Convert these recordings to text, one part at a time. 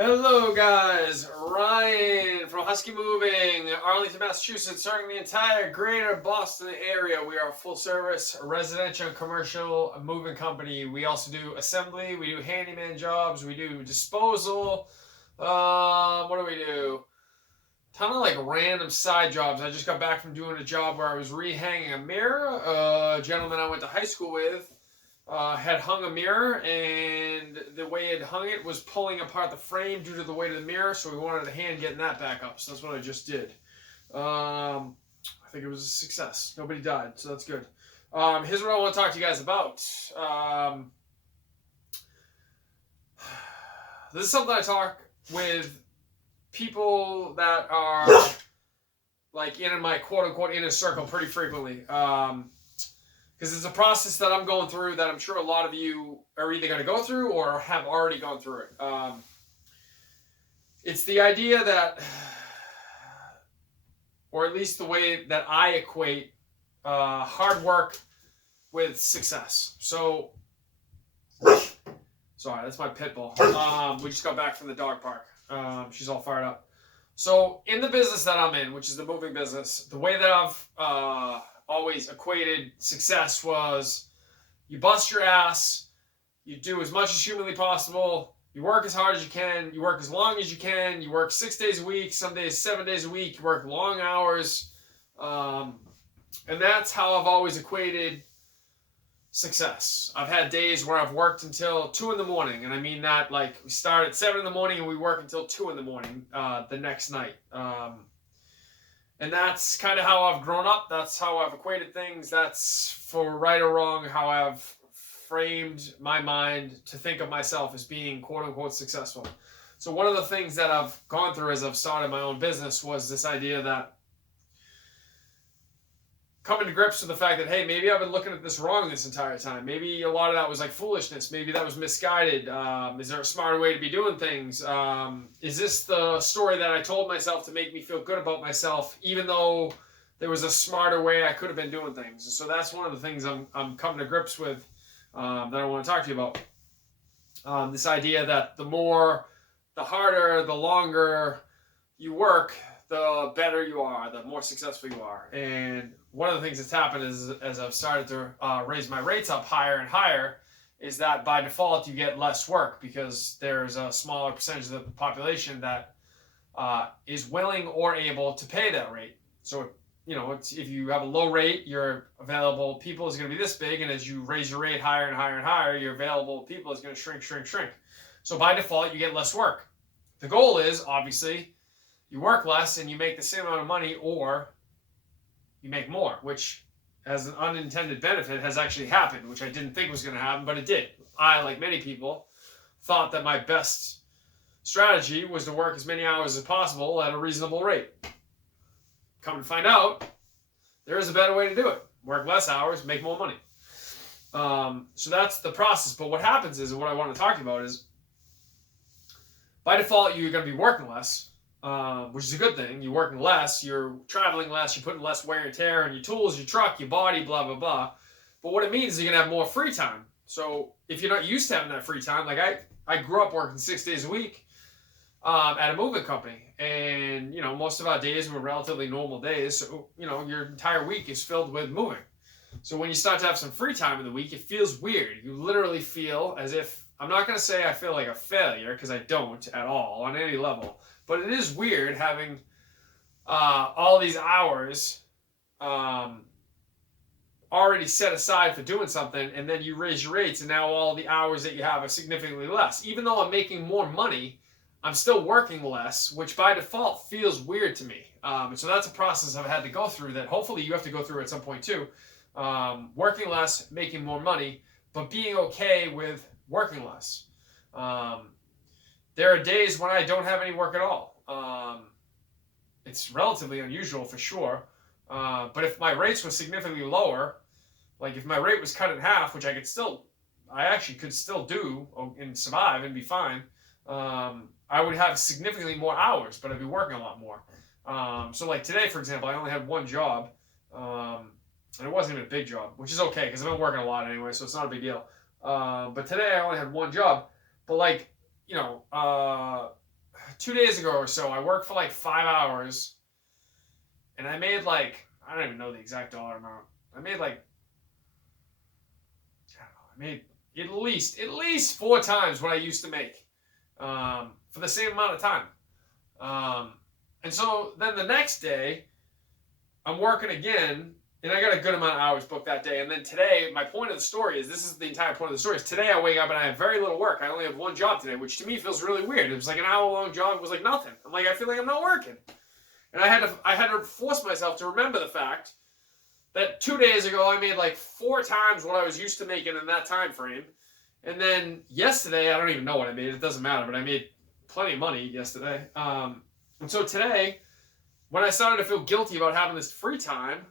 Hello, guys. Ryan from Husky Moving, Arlington, Massachusetts, serving the entire greater Boston area. We are a full service residential and commercial moving company. We also do assembly, we do handyman jobs, we do disposal. What do we do? Ton of like random side jobs. I just got back from doing a job where I was rehanging a mirror. A gentleman I went to high school with had hung a mirror, and the way it hung it was pulling apart the frame due to the weight of the mirror, so we wanted a hand getting that back up. So that's what I just did. I think it was a success. Nobody died, so that's good. Here's what I want to talk to you guys about. This is something I talk with people that are like in my quote unquote inner circle pretty frequently. Because it's a process that I'm going through that I'm sure a lot of you are either going to go through or have already gone through it. It's the idea that, or at least the way that I equate hard work with success. So, sorry, that's my pit bull. We just got back from the dog park. She's all fired up. So, in the business that I'm in, which is the moving business, the way that I've always equated success was you bust your ass, you do as much as humanly possible, you work as hard as you can, you work as long as you can, you work 6 days a week, some days 7 days a week, you work long hours, and that's how I've always equated success. I've had days where I've worked until 2 in the morning, and I mean that like we start at 7 in the morning and we work until 2 in the morning the next night. And that's kind of how I've grown up. That's how I've equated things. That's, for right or wrong, how I've framed my mind to think of myself as being quote unquote successful. So one of the things that I've gone through as I've started my own business was this idea that coming to grips with the fact that, hey, maybe I've been looking at this wrong this entire time. Maybe a lot of that was like foolishness. Maybe that was misguided. Is there a smarter way to be doing things? Is this the story that I told myself to make me feel good about myself, even though there was a smarter way I could have been doing things? So that's one of the things I'm coming to grips with that I want to talk to you about. This idea that the harder, the longer you work, the better you are, the more successful you are. And one of the things that's happened is, as I've started to raise my rates up higher and higher, is that by default you get less work because there's a smaller percentage of the population that is willing or able to pay that rate. So, if you have a low rate, your available people is going to be this big, and as you raise your rate higher and higher and higher, your available people is going to shrink. So by default, you get less work. The goal is, obviously, you work less and you make the same amount of money, or you make more, which as an unintended benefit has actually happened, which I didn't think was going to happen, but it did. I, like many people, thought that my best strategy was to work as many hours as possible at a reasonable rate. Come to find out, there is a better way to do it. Work less hours, make more money. So that's the process. But what happens is, what I want to talk about is, by default, you're going to be working less, which is a good thing. You're working less, you're traveling less, you're putting less wear and tear on your tools, your truck, your body, blah, blah, blah. But what it means is you're going to have more free time. So if you're not used to having that free time, like I grew up working 6 days a week at a moving company. And, most of our days were relatively normal days. So, your entire week is filled with moving. So when you start to have some free time in the week, it feels weird. You literally feel as if, I'm not going to say I feel like a failure, because I don't at all on any level. But it is weird having all these hours already set aside for doing something, and then you raise your rates, and now all the hours that you have are significantly less. Even though I'm making more money, I'm still working less, which by default feels weird to me. And so that's a process I've had to go through that hopefully you have to go through at some point too. Working less, making more money, but being okay with working less. There are days when I don't have any work at all. It's relatively unusual for sure. But if my rates were significantly lower, like if my rate was cut in half, which I actually could still do and survive and be fine, I would have significantly more hours, but I'd be working a lot more. So like today, for example, I only had one job, and it wasn't even a big job, which is okay because I've been working a lot anyway, so it's not a big deal. But today I only had one job, but 2 days ago or so, I worked for like 5 hours, and I made like, I don't even know the exact dollar amount. I made like, I don't know, I made at least 4 times what I used to make for the same amount of time. And so then the next day, I'm working again, and I got a good amount of hours booked that day. And then today, my point of the story is, this is the entire point of the story, is today I wake up and I have very little work. I only have one job today, which to me feels really weird. It was like an hour-long job. It was like nothing. I'm like, I feel like I'm not working. And I had to force myself to remember the fact that 2 days ago I made like 4 times what I was used to making in that time frame. And then yesterday, I don't even know what I made. It doesn't matter, but I made plenty of money yesterday. And so today, when I started to feel guilty about having this free time,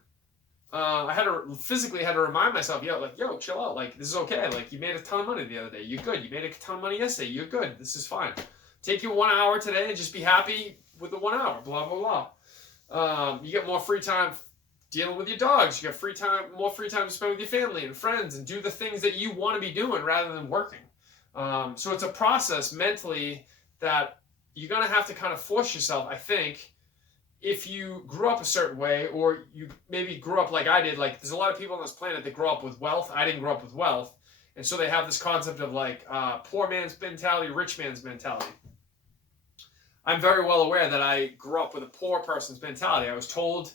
I had to physically remind myself, yo, chill out. Like, this is okay. Like, you made a ton of money the other day. You're good. You made a ton of money yesterday. You're good. This is fine. Take you 1 hour today and just be happy with the 1 hour. Blah, blah, blah. You get more free time dealing with your dogs. You got more free time to spend with your family and friends and do the things that you want to be doing rather than working. So it's a process mentally that you're going to have to kind of force yourself, I think, if you grew up a certain way, or you maybe grew up like I did. Like, there's a lot of people on this planet that grow up with wealth. I didn't grow up with wealth. And so they have this concept of like poor man's mentality, rich man's mentality. I'm very well aware that I grew up with a poor person's mentality. I was told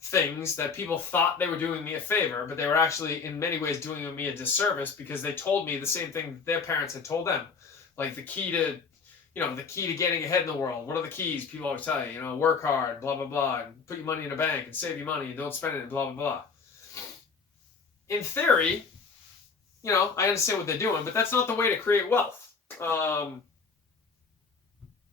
things that people thought they were doing me a favor, but they were actually in many ways doing me a disservice, because they told me the same thing that their parents had told them. Like, the key to getting ahead in the world. What are the keys? People always tell you, work hard, blah, blah, blah, and put your money in a bank and save your money and don't spend it, and blah, blah, blah. In theory, I understand what they're doing, but that's not the way to create wealth.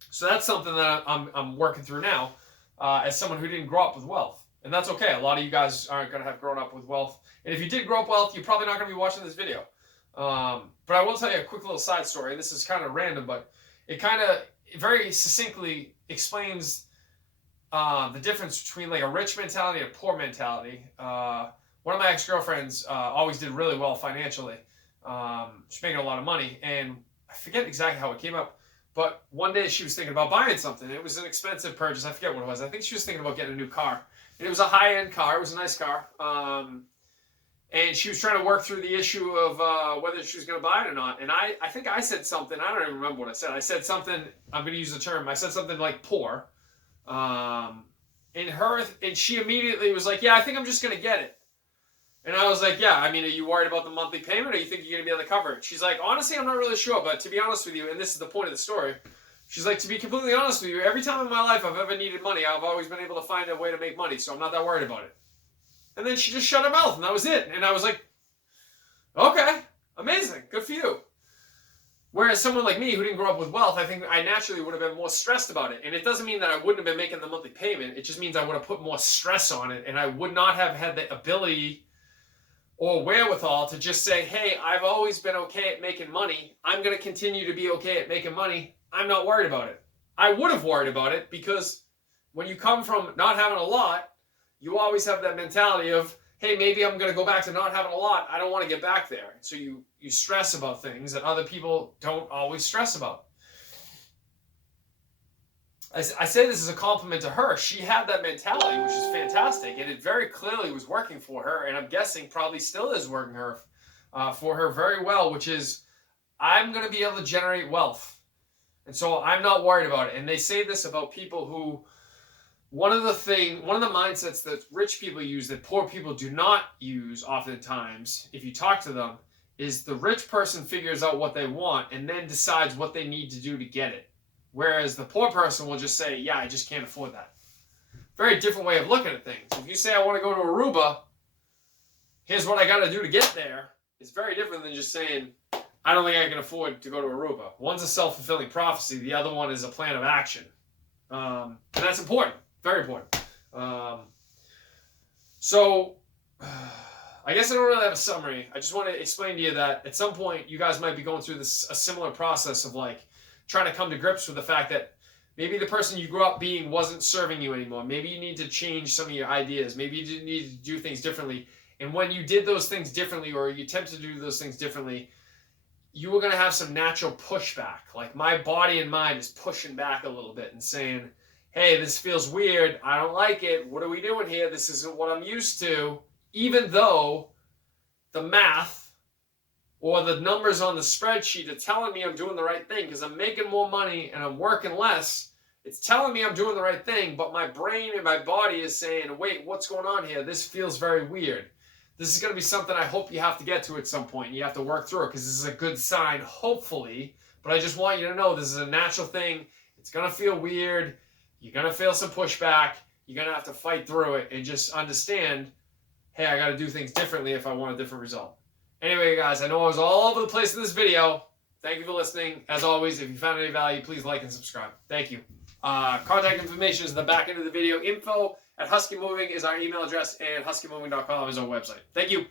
So that's something that I'm working through now as someone who didn't grow up with wealth. And that's okay. A lot of you guys aren't going to have grown up with wealth. And if you did grow up wealth, you're probably not going to be watching this video. But I will tell you a quick little side story. And this is kind of random, but it kind of very succinctly explains the difference between like a rich mentality and a poor mentality. One of my ex-girlfriends always did really well financially. She's making a lot of money, and I forget exactly how it came up, but one day she was thinking about buying something. It was an expensive purchase. I forget what it was. I think she was thinking about getting a new car. And it was a high-end car. It was a nice car. And she was trying to work through the issue of whether she was going to buy it or not. And I think I said something. I don't even remember what I said. I said something. I'm going to use the term. I said something like poor. And she immediately was like, yeah, I think I'm just going to get it. And I was like, yeah, I mean, are you worried about the monthly payment, or you think you're going to be able to cover it? She's like, honestly, I'm not really sure. But to be honest with you, and this is the point of the story, she's like, to be completely honest with you, every time in my life I've ever needed money, I've always been able to find a way to make money. So I'm not that worried about it. And then she just shut her mouth, and that was it. And I was like, okay, amazing, good for you. Whereas someone like me who didn't grow up with wealth, I think I naturally would have been more stressed about it. And it doesn't mean that I wouldn't have been making the monthly payment. It just means I would have put more stress on it, and I would not have had the ability or wherewithal to just say, hey, I've always been okay at making money. I'm going to continue to be okay at making money. I'm not worried about it. I would have worried about it, because when you come from not having a lot, you always have that mentality of, hey, maybe I'm going to go back to not having a lot. I don't want to get back there. So you stress about things that other people don't always stress about. I say this as a compliment to her. She had that mentality, which is fantastic, and it very clearly was working for her, and I'm guessing probably still is working for her very well, which is, I'm going to be able to generate wealth. And so I'm not worried about it. And they say this about people who, one of the mindsets that rich people use that poor people do not use oftentimes, if you talk to them, is the rich person figures out what they want and then decides what they need to do to get it. Whereas the poor person will just say, yeah, I just can't afford that. Very different way of looking at things. If you say, I want to go to Aruba, here's what I got to do to get there, it's very different than just saying, I don't think I can afford to go to Aruba. One's a self-fulfilling prophecy. The other one is a plan of action. And that's important. Very important. So, I guess I don't really have a summary. I just want to explain to you that at some point, you guys might be going through a similar process of like trying to come to grips with the fact that maybe the person you grew up being wasn't serving you anymore. Maybe you need to change some of your ideas. Maybe you need to do things differently. And when you did those things differently, or you attempted to do those things differently, you are going to have some natural pushback. Like my body and mind is pushing back a little bit and saying, hey, this feels weird. I don't like it. What are we doing here? This isn't what I'm used to. Even though the math or the numbers on the spreadsheet are telling me I'm doing the right thing because I'm making more money and I'm working less. It's telling me I'm doing the right thing, but my brain and my body is saying, wait, what's going on here? This feels very weird. This is going to be something I hope you have to get to at some point. And you have to work through it because this is a good sign, hopefully. But I just want you to know this is a natural thing. It's going to feel weird. You're going to feel some pushback. You're going to have to fight through it and just understand, hey, I got to do things differently if I want a different result. Anyway, guys, I know I was all over the place in this video. Thank you for listening. As always, if you found any value, please like and subscribe. Thank you. Contact information is in the back end of the video. Info@Husky Moving is our email address, and huskymoving.com is our website. Thank you.